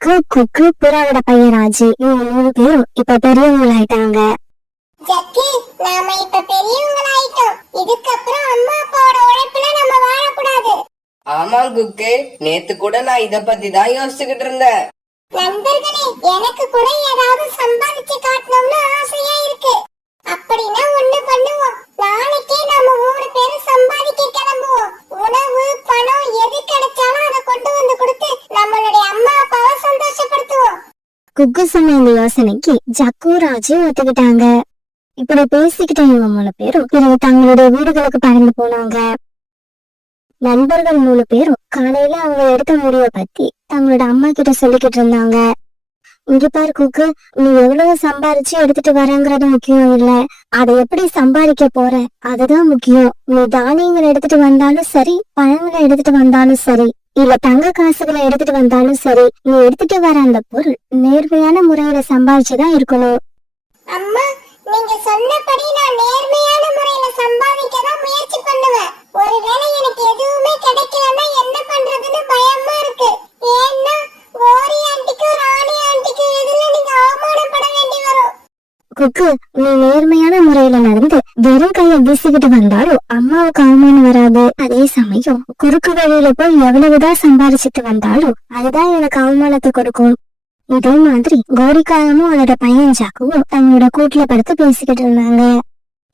Jug, குக்கு, புறாவோட பையன் ராஜு, இவங்க 3 பேரும் இப்ப பெரியவங்களாயிட்டாங்க. ஜக்கி, நாம இப்ப பெரியவங்களாயிட்டோம். இதுக்கப்புறம் அம்மா அப்பாவோட உழைப்புல நம்ம வாழக்கூடாது. ஆமா குக்கு, நேத்து கூட நான் இத பத்தி தான் யோசிச்சுக்கிட்டு இருந்தேன். நண்பர்களே, எனக்கு கூட ஏதாவது சம்பாதிச்சு காட்டணும்னு ஆசையா இருக்கு. அப்படின்னா ஒண்ணு பண்ணுவோம். நாளைக்கே நாம 3 பேரும் சம்பாதிக்க கிளம்புவோம். உணவு, பணம் எது கிடைச்சாலும் அதை கொண்டு வந்து கொடுத்து நம்மளுடைய அம்மா அப்பாவை சந்தோஷப்படுத்துவோம். குக்கு சொன்ன இந்த யோசனைக்கு ஜக்கு, ராஜு ஒத்துக்கிட்டாங்க. இப்படி பேசிக்கிட்ட இவங்க 3 பேரும் பிறகு தங்களுடைய வீடுகளுக்கு பறந்து போனாங்க. நண்பர்கள் 3 பேரும் காலையில அவங்க எடுத்த முடிவை பத்தி தங்களோட அம்மா கிட்ட சொல்லிக்கிட்டு இருந்தாங்க. இங்க பாரு குக்கு, நீ எவ்வளவு சம்பாரிச்சு எடுத்துட்டு வரங்கிறது முக்கியம் இல்ல, அதை எப்படி சம்பாதிக்க போற அதுதான் முக்கியம். நீ தானியங்களை எடுத்துட்டு வந்தாலும் சரி, பழங்களை எடுத்துட்டு வந்தாலும் சரி, இல்ல தங்க காசுகளை எடுத்துட்டு வந்தாலும் சரி, நீ எடுத்துட்டு வர அந்த பொருள் நேர்மையான முறையில சம்பாதிச்சுதான் இருக்கணும். அம்மா, நீங்க சொன்னபடி நான் நேர்மையான முறையில சம்பாதிக்க தான் முயற்சி பண்ணுவேன். ஒருவேளை எனக்கு எதுவுமே கிடைக்கலன்னா என்ன பண்றதுன்னு பயமா இருக்கு. ஏன்னா கோரி ஆண்டிக்கும் ராணி ஆண்டிக்கும் எதிரில நீங்க அவமானப்பட வேண்டி வரும். குக்கு, நீ நேர்மையான முறையில நடந்து வெறும் கைய வீசிக்கிட்டு வந்தாலும் அம்மாவுக்கு அவமானம் வராது. அதே சமயம் குறுக்கு வழியில போய் எவ்வளவுதான் சம்பாதிச்சுட்டு வந்தாலும் அதுதான் எனக்கு அவமானத்தை கொடுக்கும். இதே மாதிரி கோரிக்காயமும் அதோட பையன் ஜாக்குவும் தங்களோட கூட்டுல படுத்து பேசிக்கிட்டு இருந்தாங்க.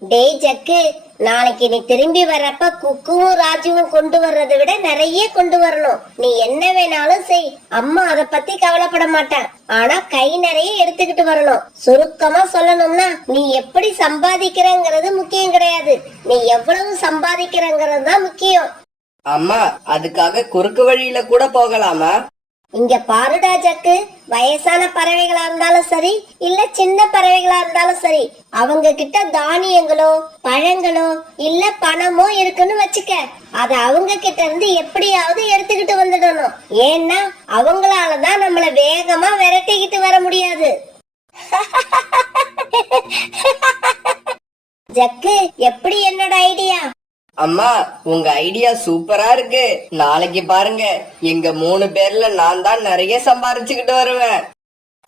டேய் ஜக்கு, நாளைக்கு நீ திரும்பி வர்றப்ப குக்குவும் ராஜுவும் கொண்டு வர்றதை விட நிறைய கொண்டு வரணும். நீ என்ன வேணாலும் செய், அம்மா அத பத்தி கவலைப்பட மாட்டேன். ஆனா கை நிறைய எடுத்துக்கிட்டு வரணும். சுருக்கமா சொல்லணும்னா, நீ எப்படி சம்பாதிக்கிறங்கிறது முக்கியம் கிடையாது, நீ எவ்வளவு சம்பாதிக்கிறங்கிறது தான் முக்கியம். அம்மா, அதுக்காக குறுக்கு வழியில கூட போகலாமா? இங்க பாருடா ஜக்கு, வயசான பறவைகளா இருந்தாலும் சரி, இல்ல சின்ன பறவைகளா இருந்தாலும் சரி, அவங்க கிட்ட தானியங்களோ பழங்களோ இல்ல பணமோ இருக்குன்னு வச்சுக்க, அத அவங்க கிட்ட இருந்து எப்படியாவது எடுத்துக்கிட்டு வந்துடணும். ஏன்னா அவங்களாலதான் நம்மள வேகமா விரட்டிக்கிட்டு வர முடியாது. ஜக்கு, எப்படி என்னோட ஐடியா? அம்மா, உங்க ஐடியா சூப்பரா இருக்கு. நாளைக்கு பாருங்க, எங்க 3 பேர்ல நான் தான் நிறைய சம்பாரிச்சுக்கிட்டு வருவேன்.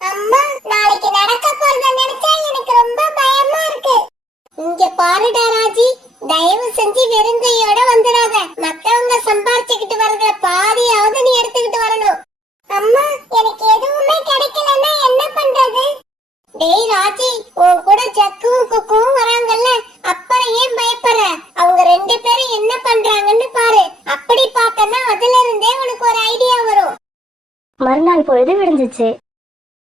அம்மா, நாளைக்கு நடக்க போறத நினைச்சா எனக்கு ரொம்ப பயமா இருக்கு. இங்க பாருடா ராஜி, தயவு செஞ்சு வெறுங்கையோட வந்துடாத. மத்தவங்க சம்பாரிச்சுக்கிட்டு வரத பாதியாவது நீ எடுத்துக்கிட்டு வரணும். அம்மா, எனக்கு எதுவுமே கிடைக்கலன்னா என்ன பண்றது? டேய் ராஜி, உன் கூட ஜக்குவும் குக்குவும் வராங்கல்ல, அப்புறம் ஏன் பயப்படுற? அவங்க 2 பேரும் என்ன பண்றாங்கன்னு பாரு. அப்படி பார்த்தனா அதுல இருந்தே உனக்கு ஒரு ஐடியா வரும். மறுநாள் பொழுது விடிஞ்சிச்சு.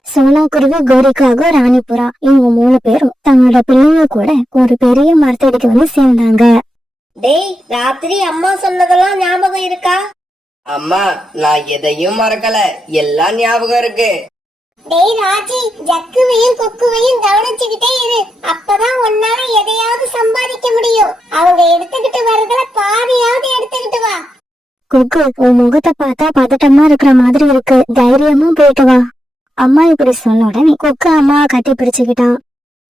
சோனா குருவி, கோரிக்காக, ராணிபுரா இவங்க 3 பேரும் தங்களோட பிள்ளைங்க கூட ஒரு பெரிய மரத்தடிக்கு வந்து சேர்ந்தாங்க. டேய், ராத்திரி அம்மா சொன்னதெல்லாம் ஞாபகம் இருக்கா? அம்மா, நான் எதையும் மறக்கல, எல்லாம் ஞாபகம் இருக்கு. டேய் ராஜி, ஜக்குவையும் குக்குவையும் கவனிச்சுக்கிட்டே இரு. அப்பதான் உன்னால எதையாவது சம்பாதிக்க முடியும். அவங்க எடுத்துக்கிட்டு வரதுல பாதியாவது எடுத்துக்கிட்டு வா. குக்கு, உன் முகத்தை பார்த்தா பதட்டமா இருக்கிற மாதிரி இருக்கு, தைரியமா போயிட்டு வா. அம்மா இப்படி சொன்ன உடனே குக்கு அம்மாவை கட்டி பிடிச்சுக்கிட்டான்.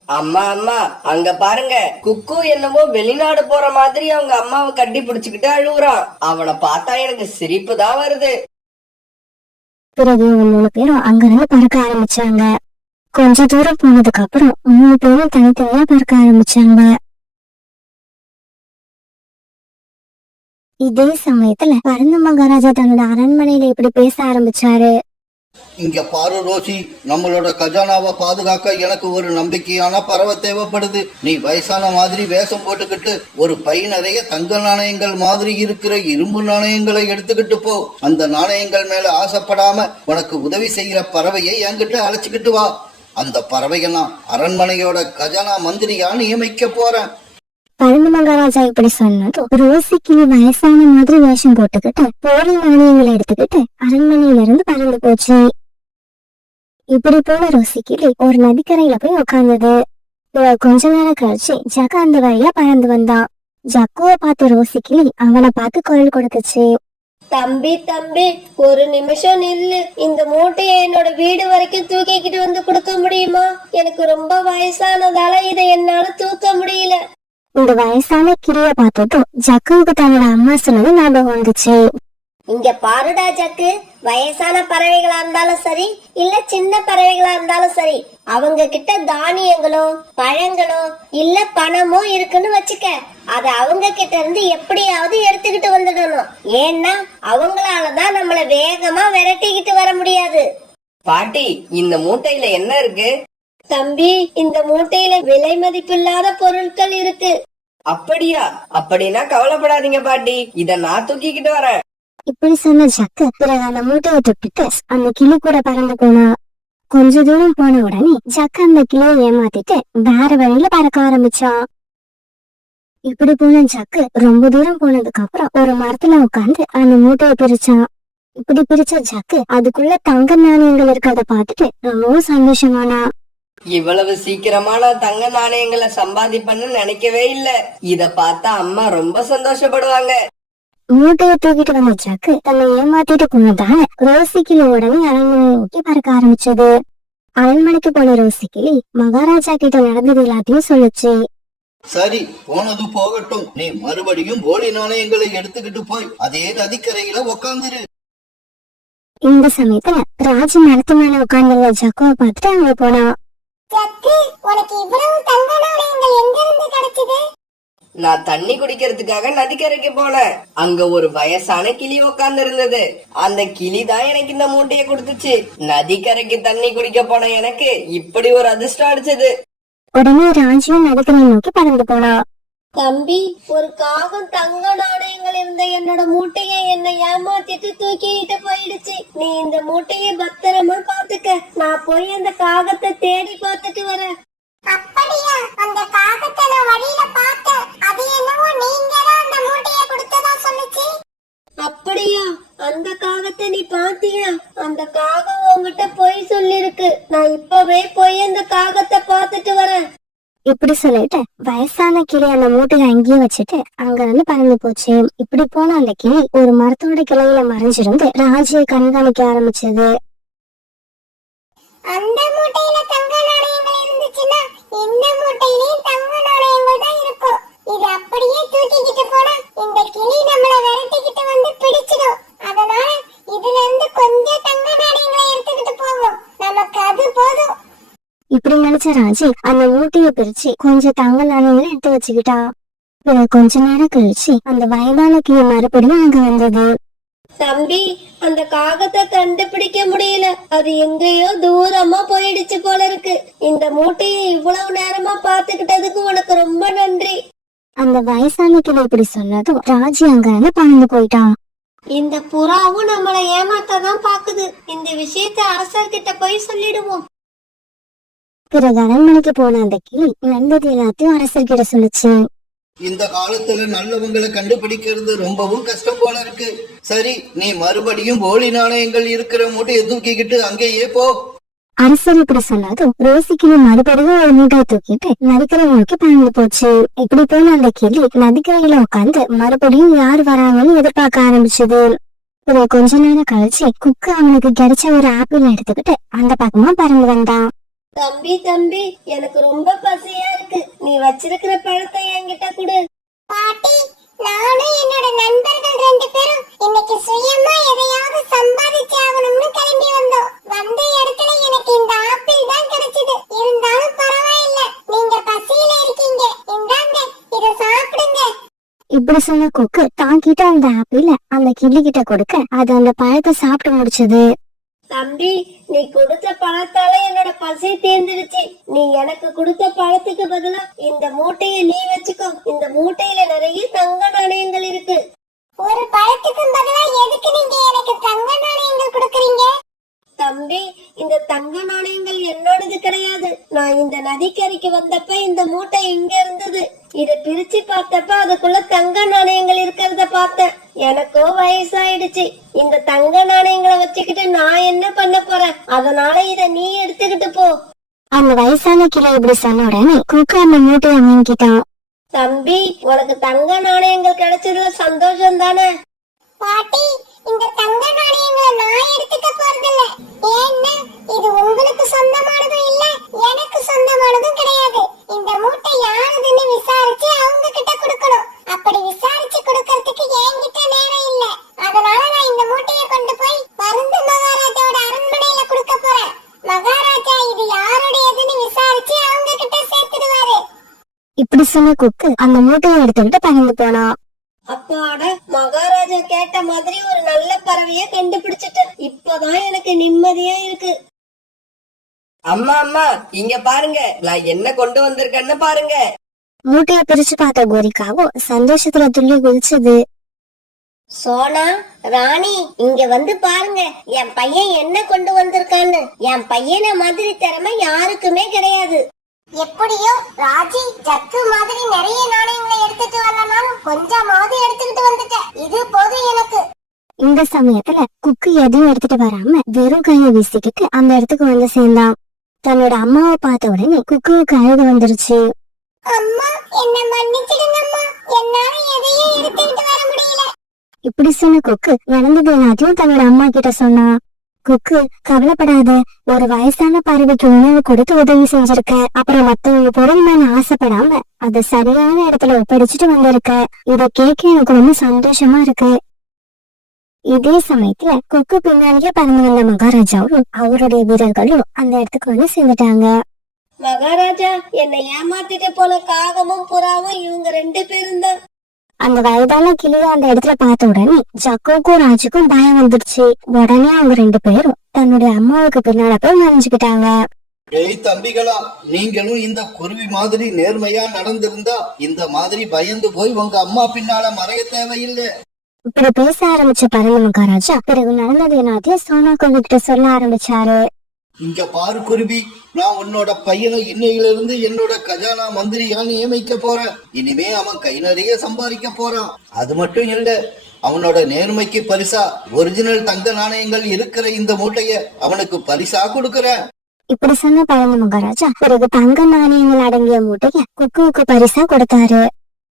அம்மா அம்மா, அங்க பாருங்க, குக்கு என்னமோ வெளிநாடு போற மாதிரி அவங்க அம்மாவை கட்டி பிடிச்சுக்கிட்டு அழுகுறான். அவனை பார்த்தா எனக்கு சிரிப்பு தான் வருது. பிறகு இவங்க 3 பேரும் அங்கிருந்து பறக்க ஆரம்பிச்சாங்க. கொஞ்ச தூரம் போனதுக்கு அப்புறம் 3 பேரும் தனித்தனியா பறக்க ஆரம்பிச்சாங்க. இதே சமயத்துல பரந்த மகாராஜா தன்னோட அரண்மனையில இப்படி பேச ஆரம்பிச்சாரு. இங்க பாரு ரோசி, நம்மளோட கஜானாவை பாதுகாக்க எனக்கு ஒரு நம்பிக்கையான பறவை தேவைப்படுது. நீ வயசான மாதிரி வேஷம் போட்டுக்கிட்டு ஒரு பை நிறைய தங்க நாணயங்கள் மாதிரி இருக்கிற இரும்பு நாணயங்களை எடுத்துக்கிட்டு போ. அந்த நாணயங்கள் மேல ஆசைப்படாம உனக்கு உதவி செய்யற பறவையை என்கிட்ட அழைச்சிக்கிட்டு வா. அந்த பறவையை நான் அரண்மனையோட கஜானா மந்திரியா நியமிக்க போறேன். பரந்த மகாராஜா இப்படி சொன்னதும் ரோசிக்கு வயசான மாதிரி வேஷம் போட்டுக்கிட்டு போலி நாணயங்களை எடுத்துக்கிட்டு அரண்மனையில இருந்து பறந்து போச்சு. இப்படி போன ரோசிக்கிளி ஒரு நதிக்கரையில போய் உட்கார்ந்தது. கொஞ்ச நேரம் கழிச்சு ஜக்கு அந்த வழியா பறந்து வந்தான். ஜக்குவை பார்த்து ரோசிக்கிளி அவனை பார்த்து குரல் கொடுத்துச்சு. தம்பி தம்பி, ஒரு நிமிஷம் நில்லு. இந்த மூட்டையை என்னோட வீடு வரைக்கும் தூக்கிக்கிட்டு வந்து கொடுக்க முடியுமா? எனக்கு ரொம்ப வயசானதால இதை என்னால தூக்க முடியல. இந்த வயசான கிளிய பார்த்ததும் ஜக்குவுக்கு தன்னோட அம்மா சொன்னது ஞாபகம் வந்துச்சு. இங்க பாருடா ஜக்கு, வயசான பறவைகளா இருந்தாலும் சரி இல்ல சின்ன பறவைகளா இருந்தாலும் சரி, அவங்க கிட்ட தானியங்களோ பழங்களோ இல்ல பணமோ இருக்குன்னு வச்சுக்க, அத அவங்க கிட்ட இருந்து எப்படியாவது எடுத்துக்கிட்டு வந்துடணும். ஏன்னா அவங்களாலதான் நம்மள வேகமா விரட்டிக்கிட்டு வர முடியாது. பாட்டி, இந்த மூட்டையில என்ன இருக்கு? தம்பி, இந்த மூட்டையில விலை மதிப்பில்லாத பொருட்கள் இருக்கு. அப்படியா? அப்படின்னா கவலைப்படாதீங்க பாட்டி, இத நான் தூக்கிக்கிட்டு வரேன். இப்படி சொன்ன ஜக்கு பிறகு அந்த மூட்டையை தொட்டுட்டு அந்த கிளி கூட பறந்து போனா. கொஞ்ச தூரம் போன உடனே ஜக்கு அந்த கிளியை ஏமாத்திட்டு வேற வழியில பறக்க ஆரம்பிச்சான். இப்படி போன ஜக்கு ரொம்ப தூரம் போனதுக்கு அப்புறம் ஒரு மரத்துல உட்கார்ந்து அந்த மூட்டையை பிரிச்சான். இப்படி பிரிச்ச ஜக்கு அதுக்குள்ள தங்க நாணயங்கள் இருக்கிறத பார்த்துட்டு ரொம்பவும் சந்தோஷமானா. இவ்வளவு சீக்கிரமா நான் தங்க நாணயங்களை சம்பாதிப்பேன்னு நினைக்கவே இல்ல. இத பார்த்தா அம்மா ரொம்ப சந்தோஷப்படுவாங்க. மூட்டையை தூக்கிட்டு வந்த ஜக்கு தன்னை ஏமாத்திட்டு போனதால ரோசி கிளி உடனே அரண்மனையை நோக்கி பறக்க ஆரம்பிச்சது. அரண்மனைக்கு போன ரோசி கிளி மகாராஜா கிட்ட நடந்தது எல்லாத்தையும் சொல்லுச்சு. சரி, போனது போகட்டும். நீ மறுபடியும் போலி நாணயங்களை எடுத்துக்கிட்டு போய் அதே நதிக்கரையில உக்காந்துரு. இந்த சமயத்துல ராஜு மரத்து மேல உட்கார்ந்துள்ள ஜக்குவை பார்த்துட்டு அங்க போனா. ஜக்கு, உனக்கு இவ்வளவு தங்க நாணயங்கள் எங்க இருந்து கிடைச்சது? நான் தண்ணி குடிக்கிறதுக்காக நதிக்கரைக்கு போனேன். அங்க ஒரு வயசான கிளி உட்கார்ந்து இருந்தது. அந்த கிளி தான் எனக்கு இந்த மூட்டையை கொடுத்துச்சு. நதிக்கரைக்கு தண்ணி குடிக்க போன எனக்கு இப்படி ஒரு அதிர்ஷ்டம் அடிச்சது. உடனே ராஜுவும் நதிக்கரையை நோக்கி பறந்து போனா. தம்பி, ஒரு காகம் தங்க நாணயங்கள் இருந்த என்னோட மூட்டைய என்னை ஏமாத்திட்டு தூக்கிட்டு போயிடுச்சு. நீ இந்த மூட்டைய பத்திரமா பாத்துக்க. நான் போய் அந்த காகத்தை தேடி பார்த்துட்டு வரேன். அப்படியா? அந்த காகத்தை நான் வழியில பார்த்தேன். அது என்னவோ நீங்க தான் அந்த மூட்டையை கொடுத்ததா சொல்லுச்சு. அப்படியா? அந்த காகத்தை நீ பாத்தியா? அந்த காகம் உன்கிட்ட போய் சொல்லிருக்கு. நான் இப்பவே போய் அந்த காகத்தை பார்த்துட்டு வரேன். இப்படி சொல்லிட்டு வயசான கிளி அந்த மூட்டையை அங்கேயே வச்சுட்டு அங்க இருந்து பறந்து போச்சு. இப்படி போன அந்த கிளி ஒரு மரத்தோட கிளையில மறைஞ்சிருந்து ராஜியை கண்காணிக்க ஆரம்பிச்சது. அந்த மூட்டையில தங்க நாணயங்கள் இருந்துச்சுன்னா இந்த மூட்டையிலயும் தங்க நாணயங்கள் தான் இருக்கும். இது அப்படியே தூக்கிக்கிட்டு போனா இந்த கிளி நம்மள விரட்டிக்கிட்டு வந்து பிடிச்சிடும். அதனால இதுல இருந்து கொஞ்சம் தங்க நாணயங்களை எடுத்துக்கிட்டு போவோம். நமக்கு அது போதும். இப்படி நினைச்ச ராஜி அந்த மூட்டையை பிரிச்சு கொஞ்சம் தங்க நாணயங்களை எடுத்து வச்சுக்கிட்டா. பிறகு கொஞ்ச நேரம் கழிச்சு அந்த வயதான கிளி மறுபடியும் அங்க வந்தது. தம்பி, அந்த காகத்தை கண்டுபிடிக்க முடியல. அது எங்கேயோ தூரமா போயிடுச்சு போல இருக்கு. இந்த மூட்டையை இவ்வளவு நேரமா பாத்துக்கிட்டதுக்கு உனக்கு ரொம்ப நன்றி. அந்த வயசான கிளி இப்படி சொன்னதும் ராஜி அங்க இருந்து பறந்து போயிட்டான். இந்த புறாவும் நம்மள ஏமாத்தான் பாக்குது. இந்த விஷயத்தை அரசர்கிட்ட போய் சொல்லிடுவோம். பிறகு அரண்மனைக்கு போன அந்த கிளி நடந்தது எல்லாத்தையும் அரசர்கிட்ட சொல்லுச்சு. இந்த காலத்துல நல்லவங்களை கண்டுபிடிக்கிறது ரொம்பவும் கஷ்டம் போல இருக்கு. சரி, நீ மறுபடியும் போலி நாணயங்கள் இருக்கிற மூட்டையை தூக்கிக்கிட்டு அங்கேயே போ. அரசர் இப்படி சொன்னதும் ரோசி கிளி மறுபடியும் ஒரு மூட்டையை தூக்கிட்டு நதிக்கரை நோக்கி பறந்து போச்சு. இப்படி போன அந்த கிளி நதிக்கரையில உட்காந்து மறுபடியும் யார் வராங்கன்னு எதிர்பார்க்க ஆரம்பிச்சது. பிறகு கொஞ்ச நேரம் கழிச்சு குக்கு அவனுக்கு கிடைச்ச ஒரு ஆப்பிள் எடுத்துக்கிட்டு அந்த பக்கமா பறந்து வந்தான். தம்பி, எனக்கு ரொம்ப பசியா இருக்கு. நீ வச்சிருக்கிற பழத்தை என்கிட்ட கொடு. பாட்டி, நானும் என்னோட நண்பர்கள் 2 பேரும் இன்னைக்கு சுயமா எதையாவது சம்பாதிச்சு ஆகணும்னு கிளம்பி வந்தோம். வந்த இடத்துல எனக்கு இந்த ஆப்பிள் தான் கிடைச்சது. இருந்தாலும் பரவாயில்ல, நீங்க பசியில இருக்கீங்க, இந்தாங்க இத சாப்பிடுங்க. இப்படி சொன்ன கொக்கு தாங்கிட்ட அந்த ஆப்பிள அந்த கிளி கிட்ட கொடுக்க அது அந்த பழத்தை சாப்பிட்டு முடிச்சது. தம்பி, நீ கொடுத்த பழத்தால என்னோட பசி தீர்ந்துருச்சு. நீ எனக்கு கொடுத்த பழத்துக்கு பதிலா இந்த மூட்டையை நீ வச்சுக்கோ. இந்த மூட்டையில நிறைய தங்க நாணயங்கள் இருக்கு. ஒரு பழத்துக்கு பதிலா எதுக்கு நீங்க எனக்கு தங்க நாணயங்கள் கொடுக்கறீங்க? தம்பி, இந்த தங்க நாணயங்கள் என்னோடது கிடையாது. நான் இந்த நதிக்கரைக்கு வந்தப்ப இந்த மூட்டை இங்க இருந்தது. இத பிரிச்சு பார்த்தப்ப அதுக்குள்ள தங்க நாணயங்கள் இருக்கிறத பார்த்தேன். எனக்கோ வயசாயிடுச்சு. இந்த தங்க நாணயங்களை வச்சுக்கிட்டு நான் என்ன பண்ண போறேன்? அதனால இத நீ எடுத்துக்கிட்டு போ. அந்த வயசான கிளி இப்படி சொன்ன உடனே குக்கு அந்த மூட்டையை வாங்கிட்டான். தம்பி, உனக்கு தங்க நாணயங்கள் கிடைச்சதுல சந்தோஷம் தானே? பாட்டி, இந்த தங்க நாணயங்களை நான் எடுத்துக்க போறதில்ல. ஏன்னா இது உங்களுக்கு சொந்தமானதும் இல்ல, எனக்கு சொந்தமானதும் கிடையாது. இந்த மூட்டை யாருதுன்னு விசாரிச்சு அவங்க கிட்ட கொடுக்கணும். அப்படி விசாரிச்சு கொடுக்கறதுக்கு என்கிட்ட நேரம் இல்ல. அதனால நான் இந்த சொன்ன குக்கு அந்த மூட்டையை எடுத்துக்கிட்டு பறந்து போனான். அப்பாட, மகாராஜா கேட்ட மாதிரி ஒரு நல்ல பறவைய கண்டுபிடிச்சிட்டேன். இப்பதான் எனக்கு நிம்மதியா இருக்கு. அம்மா அம்மா இங்க பாருங்க, நான் என்ன கொண்டு வந்திருக்கேன்னு பாருங்க. மூட்டையை பிரிச்சு பார்த்த கோரிக்காவும் சந்தோஷத்துல துள்ளி குதிச்சது. சோனா, ராணி, இங்க வந்து பாருங்க, என் பையன் என்ன கொண்டு வந்திருக்கான்னு. என் பையனை மாதிரி திறமை யாருக்குமே கிடையாது. எப்படியோ ராஜி ஜக்கு மாதிரி நிறைய நாணயங்களை எடுத்துட்டு வரலனாலும் கொஞ்சமாவது எடுத்துக்கிட்டு வந்துட்டேன். இது போதும் எனக்கு. இந்த சமயத்துல குக்கு எதையும் எடுத்துட்டு வராம வெறும் கையை வீசிக்கிட்டு அந்த இடத்துக்கு வந்து சேர்ந்தான். தன்னோட அம்மாவை பார்த்த உடனே குக்குவுக்கு அழுகு வந்துருச்சு. அம்மா, என்ன மன்னிச்சிடுங்கம்மா, என்னால எதையும் எடுத்துக்கிட்டு வர முடியல. இப்படி சொன்ன குக்கு நடந்தது எல்லாத்தையும் தன்னோட அம்மா கிட்ட சொன்னா. குக்கு, கவலைப்படாத, ஒரு வயசான பறவைக்கு உணவு கொடுத்து உதவி செஞ்சிருக்க. அப்புறம் மத்தவங்க பொருள் மேல ஆசைப்படாம அத சரியான இடத்துல ஒப்படைச்சிட்டு வந்திருக்க. இத கேட்க எனக்கு ரொம்ப சந்தோஷமா இருக்கு. இதே சமயத்துல குக்கு பின்னாலேயே பறந்து வந்த மகாராஜாவும் அவருடைய வீரர்களும் அந்த இடத்துக்கு வந்து சேர்ந்துட்டாங்க. மகாராஜா, என்னை ஏமாத்திட்டு போன காகமும் புறாவும் இவங்க 2 பேரும் தான். அந்த வயதான கிளிய அந்த இடத்துல பார்த்த உடனே ஜக்குவுக்கும் ராஜுக்கும் பயம் வந்துருச்சு. உடனே அவங்க 2 பேரும் தன்னுடைய அம்மாவுக்கு பின்னால போய் மறைஞ்சுக்கிட்டாங்க. ஏய் தம்பிகளா, நீங்களும் இந்த குருவி மாதிரி நேர்மையா நடந்திருந்தா இந்த மாதிரி பயந்து போய் உங்க அம்மா பின்னால மறைய தேவையில்லை. இப்படி பேச ஆரம்பிச்ச பரந்த மகாராஜா பிறகு நடந்தது எல்லாத்தையும் சோனா கிட்ட சொல்ல ஆரம்பிச்சாரு. இங்க பாரு குருவி, நான் உன்னோட பையனை இன்னையிலிருந்து என்னோட கஜானா மந்திரியா நியமிக்க போறேன். இனிமே அவன் கை நிறைய சம்பாதிக்க போறான். அது மட்டும் இல்ல, அவனோட நேர்மைக்கு பரிசா ஒரிஜினல் தங்க நாணயங்கள் இருக்கிற இந்த மூட்டைய அவனுக்கு பரிசா கொடுக்கறேன். இப்படி சொன்ன பரந்த மகாராஜா பிறகு தங்க நாணயங்கள் அடங்கிய மூட்டைய குக்குவுக்கு பரிசா கொடுத்தாரு.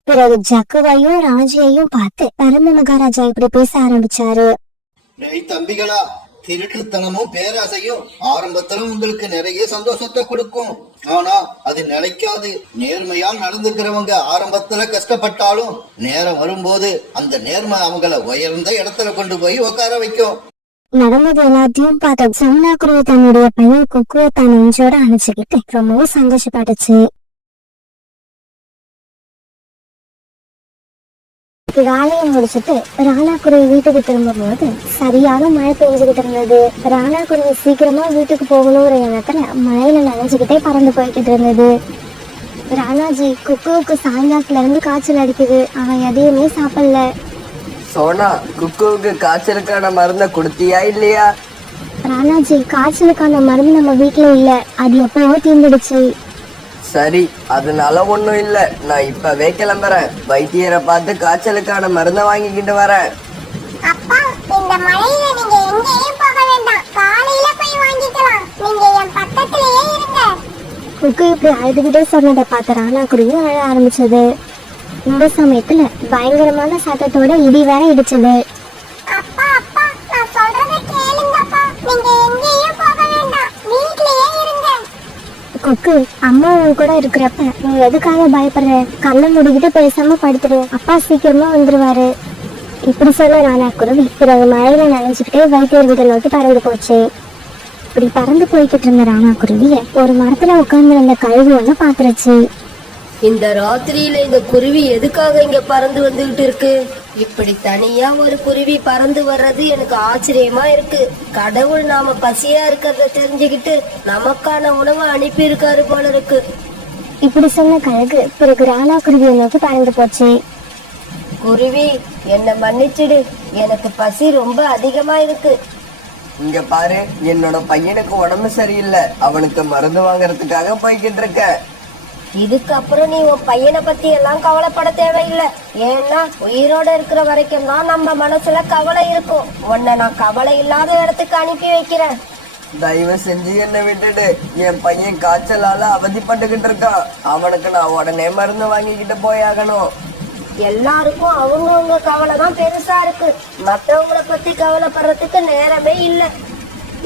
பிறகு ஜக்குவையும் ராஜையும் பார்த்து பரந்த மகாராஜா இப்படி பேச ஆரம்பிச்சாரு. ஏய் தம்பிகளா, திருட்டுத்தனமும் பேராசையும் ஆரம்பத்துல உங்களுக்கு நிறைய சந்தோஷத்தை கொடுக்கும். ஆனா அது நிலைக்காது. நேர்மையா நடந்துக்கிறவங்க ஆரம்பத்துல கஷ்டப்பட்டாலும் நேரம் வரும்போது அந்த நேர்மை அவங்கள உயர்ந்த இடத்துல கொண்டு போய் உட்கார வைக்கும். நடந்தது எல்லாத்தையும் பார்த்த சோனா குருவி தன்னுடைய பையன் குக்குவை தன் நெஞ்சோட அணைச்சுக்கிட்டு ரொம்பவும் சந்தோஷப்பட்டுச்சு. வேலையை முடிச்சுட்டு ராணா குருவி வீட்டுக்கு திரும்பும் போது சரியான மழை பெஞ்சுக்கிட்டு இருந்தது. ராணா குருவி சீக்கிரமா வீட்டுக்கு போகணுங்கிற எண்ணத்துல மழையில நனைஞ்சுக்கிட்டே பறந்து போய்கிட்டு இருந்தது. ராணாஜி, குக்குவுக்கு சாயங்காலத்துல இருந்து காய்ச்சல் அடிக்குது. அவன் எதையுமே சாப்பிடல. சோனா, குக்குவுக்கு காய்ச்சலுக்கான மருந்த கொடுத்தியா இல்லையா? ராணாஜி, காய்ச்சலுக்கான மருந்து நம்ம வீட்டுல இல்ல, அது எப்பவோ தீர்ந்துடுச்சு. சரி, அதனால ஒண்ணும் இல்ல. நான் இப்பவே கிளம்புறேன். வைத்தியரை பார்த்து காய்ச்சலுக்கான மருந்த வாங்கிக்கிட்டு வரேன். அப்பா, இந்த மழையில நீங்க எங்கேயும் போக வேண்டாம். காலையில போய் வாங்கிக்கலாம். நீங்க என் பக்கத்திலேயே இருங்க. குக்கு இப்படி அழுதுகிட்டே சொன்னதை பார்த்த ராணா குருவி அழ ஆரம்பிச்சது. இந்த சமயத்துல பயங்கரமான சத்தத்தோட இடி வேற இடிச்சது. அப்பா, அப்பா, நான் சொல்றத கேளுங்கப்பா. நீங்க எங்கேயும் போக வேண்டாம். வீட்லயே இருங்க. குக்கு, அம்மா உன் கூட இருக்கிறப்ப நீ எதுக்காக பயப்படுற? கண்ணை மூடிக்கிட்டு பேசாம படுத்துரு, அப்பா சீக்கிரமா வந்துருவாரு. இப்படி சொல்ல ராணா குருவி பிறகு மழையில நனைஞ்சுக்கிட்டே வைத்தியர் வீட்டை நோக்கி பறந்து போச்சு. இப்படி பறந்து போய்கிட்டு இருந்த ராணா குருவிய ஒரு மரத்துல உட்கார்ந்து இருந்த கழுகு ஒண்ணு பாத்துருச்சு. இந்த ராத்திரியில இந்த குருவி எதுக்காக இங்க பறந்து வந்துகிட்டு இருக்கு? இப்படி தனியா ஒரு குருவி பறந்து வர்றது எனக்கு ஆச்சரியமா இருக்கு. கடவுள் நாம பசியா இருக்கிறத தெரிஞ்சுக்கிட்டு நமக்கான உணவை அனுப்பி இருக்காரு போல இருக்கு. இப்படி சொன்ன கழுகு பிறகு ராணா குருவியை நோக்கி பறந்து போச்சு. குருவி, என்ன மன்னிச்சிடு, எனக்கு பசி ரொம்ப அதிகமா இருக்கு. இங்க பாரு, என்னோட பையனுக்கு உடம்பு சரியில்லை. அவனுக்கு மருந்து வாங்கறதுக்காக போய்கிட்டு இருக்க. இதுக்கப்புறம் நீ உன் பையனை பத்தி எல்லாம் கவலைப்பட தேவையில்லை. ஏன்னா உயிரோட இருக்கிற வரைக்கும் தான் நம்ம மனசுல கவலை இருக்கும். உன்னை நான் கவலை இல்லாத இடத்துக்கு அனுப்பி வைக்கிறேன். தயவு செஞ்சு என்னை விட்டுடு. என் பையன் காய்ச்சலால அவதிப்பட்டுக்கிட்டு இருக்கான். அவனுக்கு நான் உடனே மருந்து வாங்கிக்கிட்டு போயாகணும். எல்லாருக்கும் அவங்கவுங்க கவலை தான் பெருசா இருக்கு. மற்றவங்களை பத்தி கவலைப்படுறதுக்கு நேரமே இல்லை.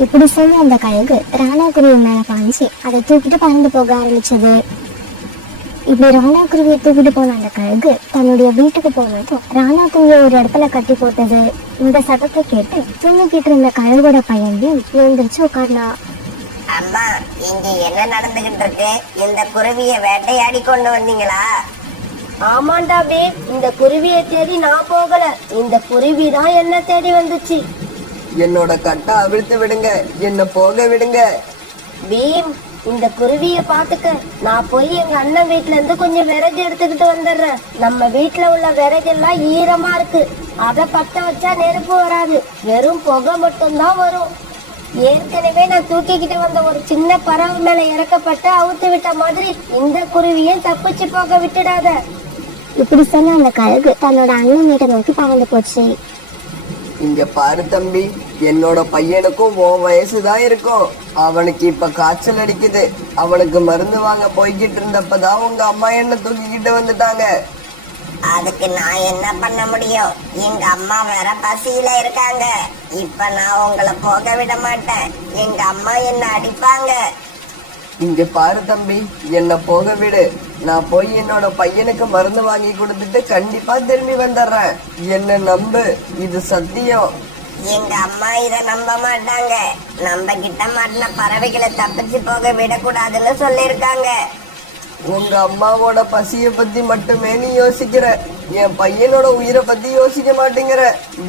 இப்படி சொன்ன அந்த கழுகு ராணா குருவி மேல பாய்ச்சி அதை தூக்கிட்டு பறந்து போக ஆரம்பிச்சது. இப்படி ராணா குருவியை தூக்கிட்டு போன அந்த கழுகு தன்னுடைய வீட்டுக்கு போனதும் ராணா குருவியை ஒரு இடத்துல கட்டி போட்டது. இந்த சத்தத்தை கேட்டு தூங்கிக்கிட்டு இருந்த கழுகோட பையனையும் எழுந்திரிச்சு உட்கார்னா. அம்மா, இங்க என்ன நடந்துகிட்டு இருக்கு? இந்த குருவிய வேட்டையாடி கொண்டு வந்தீங்களா? ஆமாண்டா பீம், இந்த குருவியை தேடி நான் போகல, இந்த குருவி தான் என்ன தேடி வந்துச்சு. என்னோட கட்டை அவிழ்த்து விடுங்க, என்ன போக விடுங்க. பீம், இந்த குருவிய பாத்துக்க. நான் போய் எங்க அண்ணன் வீட்ல இருந்து கொஞ்சம் விறகு எடுத்துக்கிட்டு வந்துடுறேன். நம்ம வீட்ல உள்ள விறகெல்லாம் ஈரமா இருக்கு, அத பத்த வச்சா நெருப்பு வராது, வெறும் புகை மட்டும்தான் வரும். ஏற்கனவே நான் தூக்கிக்கிட்டு வந்த ஒரு சின்ன பறவை மேல இறக்கப்பட்டு அவுத்து விட்ட மாதிரி இந்த குருவியும் தப்பிச்சு போக விட்டுடாத. இப்படி சொன்ன அந்த கழுகு தன்னோட அண்ணன் வீட்டை நோக்கி பறந்து போச்சு. இங்க பாரு தம்பி, என்னோட பையனுக்கும் உன் வயசுதான் இருக்கும். அவனுக்கு இப்ப காய்ச்சல் அடிக்குது. அவனுக்கு மருந்து வாங்க போய்கிட்டு இருந்தப்பதான் உங்க அம்மா என்ன தூக்கிக்கிட்டு வந்துட்டாங்க. அதுக்கு நான் என்ன பண்ண முடியும்? எங்க அம்மா வேற பசியில இருக்காங்க. இப்ப நான் உங்களை போக விட மாட்டேன். எங்க அம்மா என்ன அடிப்பாங்க. இங்க பாரு தம்பி, என்ன போக விடு. நான் போய் என்னோட பையனுக்கு மருந்து வாங்கி கொடுத்துட்டு கண்டிப்பா திரும்பி வந்துடுறேன். என்ன நம்பு, இது சத்தியம். எங்க அம்மா இத நம்ப மாட்டாங்க. நம்ம கிட்ட மாட்டின பறவைகளை தப்பிச்சு போக விடக்கூடாதுன்னு சொல்லிருக்காங்க. உங்க அம்மாவோட பசிய பத்தி மட்டுமே நீ யோசிக்கிற, என் பையனோட உயிரை பத்தி யோசிக்க மாட்டேங்கிற.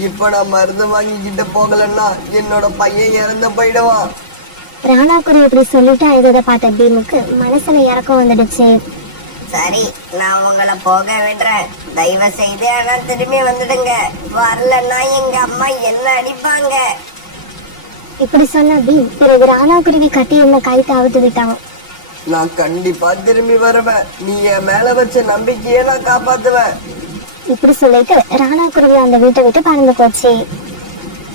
இப்ப நான் மருந்து வாங்கிக்கிட்டு போகலன்னா என்னோட பையன் இறந்து போயிடுவான். ராணாக்குருவி இப்படி சொல்லிட்டு அழுததை பார்த்த பீமுக்கு மனசுல இறக்கம் வந்துடுச்சு. சரி, நான் உங்களை போக விடுறேன். தயவு செய்து ஆனா திரும்பி வந்துடுங்க. வரலன்னா எங்க அம்மா என்ன அடிப்பாங்க. இப்படி சொன்ன பீம் பிறகு ராணாக்குருவி கட்டி இருந்த கயித்தை அவுத்து விட்டான். நான் கண்டிப்பா திரும்பி வருவேன். நீ என் மேல வச்ச நம்பிக்கையை நான் காப்பாத்துவேன். இப்படி சொல்லிட்டு ராணாக்குருவி அந்த வீட்டை விட்டு பறந்து போச்சு.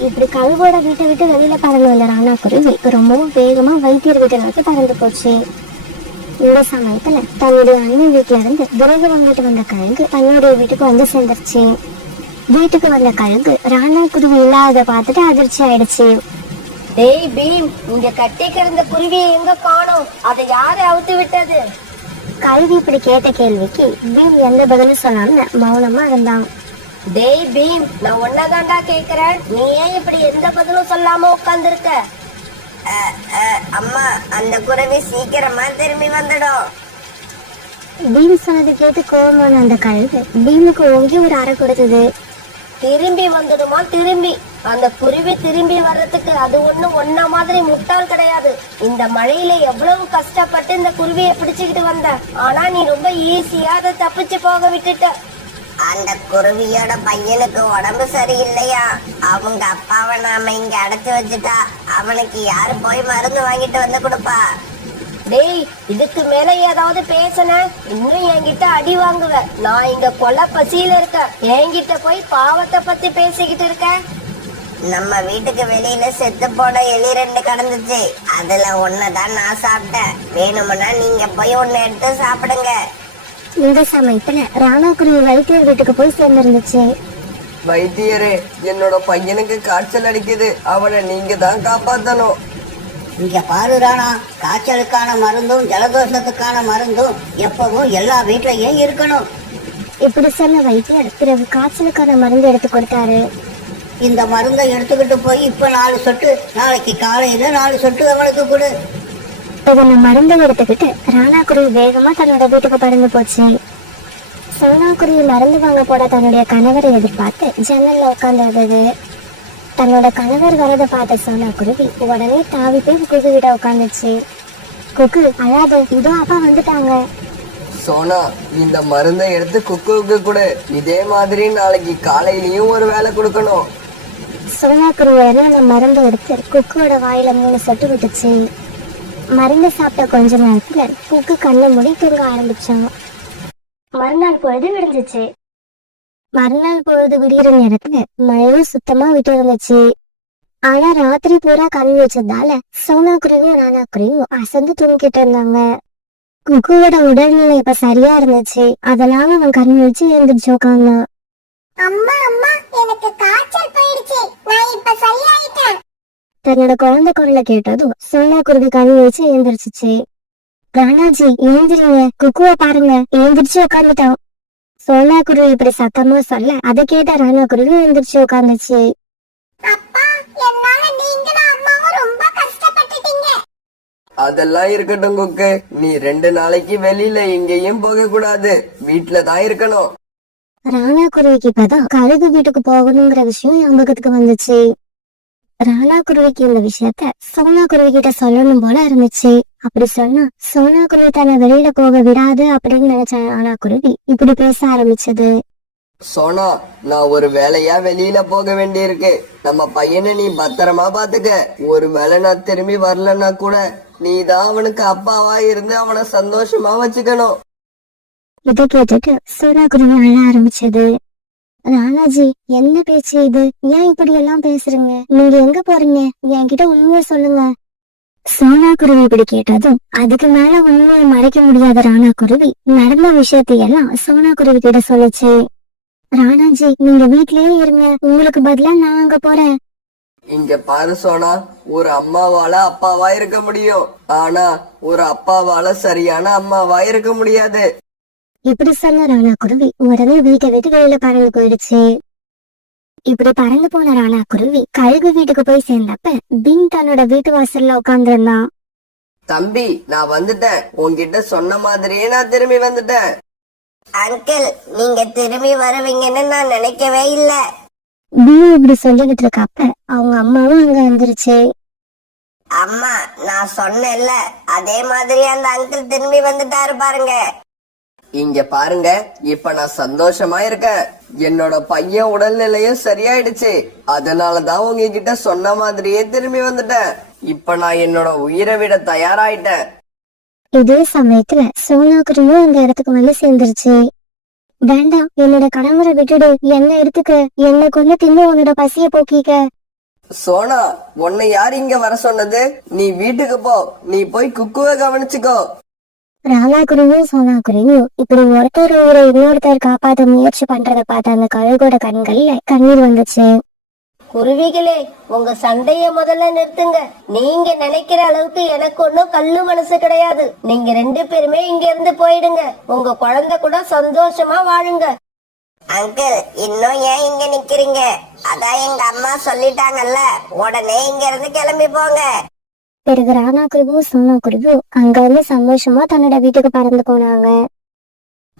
இப்படி கழுவோட வீட்டை விட்டு வெளியில பறந்து வந்த ராணாக்குருவி ரொம்பவும் வேகமா வைத்தியர் வீட்டை நோக்கி பறந்து போச்சு. இந்த சமயத்துல தன்னுடைய அண்ணன் வீட்டுல இருந்து விறகு வாங்கிட்டு வந்த கழுகு தன்னுடைய வீட்டுக்கு வந்து சேர்ந்துருச்சு. வீட்டுக்கு வந்த கழுகு ராணாக்குருவி இல்லாத பார்த்துட்டு அதிர்ச்சி ஆயிடுச்சு. டேய் பீம், இங்க கட்டி கிடந்த குருவியை எங்க காணோம்? அதை யாரு அவுத்து விட்டது? கழுகு இப்படி கேட்ட கேள்விக்கு பீம் எந்த பதிலும் சொல்லாம மௌனமா இருந்தான். டேய் பீம், நான் ஒன்னதாண்டா கேக்குறேன், நீ ஏன் இப்படி எந்த பதிலும் சொல்லாம உட்கார்ந்துருக்க? அம்மா, அந்த குருவி சீக்கிரமா திரும்பி வந்துடும். பீம் சொன்னது கேட்டு கோபமான அந்த கழுகு பீமுக்கு ஓங்கி ஒரு அறை கொடுத்தது. திரும்பி வந்துடுமா? திரும்பி அந்த குருவி திரும்பி வர்றதுக்கு அது ஒன்ன மாதிரி முட்டாள் கிடையாது. இந்த மழையில எவ்வளவு கஷ்டப்பட்டு இந்த குருவியை பிடிச்சுக்கிட்டு வந்த, ஆனா நீ ரொம்ப ஈஸியா அதை தப்பிச்சு போக விட்டுட்ட. அந்த குருவியோட பையனுக்கு உடம்பு சரியில்லையா? அவங்க அப்பாவை நாம இங்க அடைச்சு வச்சுட்டா அவனுக்கு யாரு போய் மருந்து வாங்கிட்டு வந்து கொடுப்பா? டேய், இதுக்கு மேல ஏதாவது பேசன இன்னும் என்கிட்ட அடி வாங்குவ. நான் இங்க கொலை பசியில இருக்க, என்கிட்ட போய் பாவத்தை பத்தி பேசிக்கிட்டு இருக்க. நம்ம வீட்டுக்கு வெளியில செத்து போன எலி 2 கிடந்துச்சு. அதுல ஒன்னதான் நான் சாப்பிட்டேன். வேணும்னா நீங்க போய் ஒன்னு எடுத்து சாப்பிடுங்க. இந்த சமயத்துல ராணாக்குருவி வைத்தியர் வீட்டுக்கு போய் சேர்ந்துருந்துச்சு. வைத்தியரே, என்னோட பையனுக்கு காய்ச்சல் அடிக்குது. அவனை நீங்க தான் காப்பாத்தணும். இங்க பாரு ராணா, காய்ச்சலுக்கான மருந்தும் ஜலதோஷத்துக்கான மருந்தும் எப்பவும் எல்லா வீட்லயும் இருக்கணும். இப்படி சொன்ன வைத்தியர் பிறகு காய்ச்சலுக்கான மருந்து எடுத்து கொடுத்தாரு. இந்த மருந்தை எடுத்துக்கிட்டு போய் இப்ப 4 சொட்டு, நாளைக்கு காலையில 4 சொட்டு அவனுக்கு கொடு. இந்த மருந்தை எடுத்துக்கிட்டு ராணாக்குருவி வேகமா தன்னோட வீட்டுக்கு பறந்து போச்சு. சோனாக்குருவி மருந்து வாங்க போட தன்னுடைய கணவரை எதிர்பார்த்து ஜன்னல்ல உட்கார்ந்து தன்னோட கணவர் வரதை பார்த்த சோனாக்குருவி உடனே தாவி போய் குக்கு கிட்ட உட்காந்துச்சு. குக்கு, அழாத, இதோ அப்பா வந்துட்டாங்க. சோனா, இந்த மருந்தை எடுத்து குக்குவுக்கு கொடு. இதே மாதிரி நாளைக்கு காலையிலயும் ஒரு வேலை கொடுக்கணும். சோனாக்குருவி அந்த மருந்தை எடுத்து குக்குவோட வாயில 3 சொட்டு விட்டுச்சு. மருந்து சாப்பிட்ட கொஞ்ச நேரத்துல குக்கு கண்ணை மூடி தூங்க ஆரம்பிச்சான். மறுநாள் பொழுது விடிஞ்சிச்சு. மறுநாள் பொழுது விடிகிற நேரத்துல மழையும் சுத்தமா விட்டு இருந்துச்சு. ஆனா ராத்திரி பூரா கண் வச்சதால சோனாக்குருவியும் ராணாக்குருவியும் அசந்து தூங்கிட்டு இருந்தாங்க. குக்குவோட உடல்நிலை இப்ப சரியா இருந்துச்சு. அதெல்லாம் அவன் கண் வச்சு எழுந்திரிச்சு உட்காந்தான். அம்மா அம்மா, எனக்கு காய்ச்சல் போயிடுச்சு. நான் இப்ப சரியாயிட்டேன். தன்னோட குழந்தை குரலை கேட்டதும் சோனாக்குருவி கண் வச்சு எழுந்திரிச்சிச்சு. ராணாஜி, எழுந்திரிங்க, குக்குவை பாருங்க, எழுந்திரிச்சு உட்காந்துட்டான். சோனாக்குருவி இப்படி சத்தமா சொல்ல அதை கேட்ட ராணாக்குருவி எழுந்திரிச்சு உட்காந்துச்சு. அப்பா, என்னால நீங்களும் அம்மாவும் ரொம்ப கஷ்டப்பட்டுட்டீங்க. அதெல்லாம் இருக்கட்டும் குக்கு, நீ 2 நாளைக்கு வெளியில எங்கேயும் போக கூடாது, வீட்டுல தான் இருக்கணும். ராணா குருவிக்கு இப்பதான் கழுகு வீட்டுக்கு போகணுங்கிற விஷயம் ஞாபகத்துக்கு வந்துச்சு. ராணா குருவிக்கு இந்த விஷயத்த சோனா குருவி கிட்ட சொல்லணும் போல இருந்துச்சு. அப்படி சொன்னா சோனா குருவி தன்னை வெளியில போக விடாது அப்படின்னு நினைச்ச ராணா குருவி இப்படி பேச ஆரம்பிச்சது. சோனா, நான் ஒரு வேலையா வெளியில போக வேண்டியிருக்கு. நம்ம பையனை நீ பத்திரமா பாத்துக்க. ஒரு வேளை நான் திரும்பி வரலன்னா கூட நீ தான் அவனுக்கு அப்பாவா இருந்து அவனை சந்தோஷமா வச்சுக்கணும். இதை கேட்டுட்டு சோனா குருவி அழ ஆரம்பிச்சது. ராணாஜி, என்ன பேச்சு இது? ஏன் இப்படி எல்லாம் பேசுறீங்க? நீங்க எங்க போறீங்க? என்கிட்ட உண்மையை சொல்லுங்க. சோனா குருவி இப்படி கேட்டதும் அதுக்கு மேல உண்மையை மறைக்க முடியாத ராணா குருவி நடந்த விஷயத்தையெல்லாம் சோனா குருவி கிட்ட சொல்லுச்சு. ராணாஜி, நீங்க வீட்லயே இருங்க, உங்களுக்கு பதிலா நான் அங்க போறேன். இங்க பாரு சோனா, ஒரு அம்மாவால அப்பாவா இருக்க முடியும், ஆனா ஒரு அப்பாவால சரியான அம்மாவா இருக்க முடியாது. இப்படி சொன்ன ராணா குருவி உடனே வீட்டை விட்டு வெளியில பறந்து போயிடுச்சு. இப்படி பறந்து போன ராணா குருவி கழுகு வீட்டுக்கு போய் சேர்ந்தப்ப பின் தன்னோட வீட்டு வாசல்ல உட்கார்ந்திருந்தான். தம்பி, நான் வந்துட்டேன். உன்கிட்ட சொன்ன மாதிரியே நான் திரும்பி வந்துட்டேன். அங்கிள், நீங்க திரும்பி வருவீங்கன்னு நான் நினைக்கவே இல்ல. பின் இப்படி சொல்லிக்கிட்டு இருக்கப்ப அவங்க அம்மாவும் அங்க வந்துருச்சு. அம்மா, நான் சொன்னேன்ல, அதே மாதிரி அந்த அங்கிள் திரும்பி வந்துட்டாரு பாருங்க. இங்க பாருங்க, இப்ப நான் சந்தோஷமா இருக்கேன். என்னோட பையன் உடல்நிலையும் சரியாயிடுச்சு. அதனாலதான் உங்ககிட்ட சொன்ன மாதிரியே திரும்பி வந்துட்டேன். இப்ப நான் என்னோட உயிரை விட தயாராயிட்டேன். இதே சமயத்துல சோனா குருவியும் இந்த இடத்துக்கு வந்து சேர்ந்துருச்சு. வேண்டாம், என்னோட கணவரை விட்டுடு, என்ன எடுத்துக்க, என்ன கொண்டு தின்னு உன்னோட பசிய போக்கிக்க. சோனா, உன்னை யார் இங்க வர சொன்னது? நீ வீட்டுக்கு போ. நீ போய் குக்குவை கவனிச்சுக்கோ. ராணா குருவியும் சோனா குருவியும் இப்படி ஒருத்தர் உயிரை இன்னொருத்தர் காப்பாற்ற முயற்சி பண்றதை பார்த்த அந்த கழுகோட கண்கள்ல கண்ணீர் வந்துச்சு. குருவிகளே, உங்க சண்டைய முதல்ல நிறுத்துங்க. நீங்க நினைக்கிற அளவுக்கு எனக்கு ஒன்னும் கல்லு மனசு கிடையாது. நீங்க 2 பேருமே இங்க இருந்து போயிடுங்க. உங்க குழந்தை கூட சந்தோஷமா வாழுங்க. அங்கிள், இன்னும் ஏன் இங்க நிக்கிறீங்க? அதான் எங்க அம்மா சொல்லிட்டாங்கல்ல, உடனே இங்க இருந்து கிளம்பி போங்க. பிறகு ராணா குருவியும் சோனா குருவியும் அங்க இருந்து சந்தோஷமா தன்னோட வீட்டுக்கு பறந்து போனாங்க.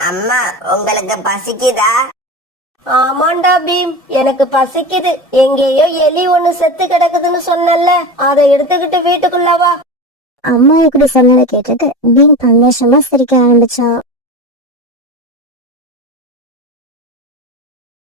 அம்மா, உங்களுக்கு பசிக்குதா? ஆமாண்டா பீம், எனக்கு பசிக்குது. எங்கேயோ எலி ஒண்ணு செத்து கிடக்குதுன்னு சொன்னல, அதை எடுத்துக்கிட்டு வீட்டுக்குள்ள வா. அம்மா இப்படி சொன்னதை கேட்டுட்டு பீம் சந்தோஷமா சிரிக்க ஆரம்பிச்சான்.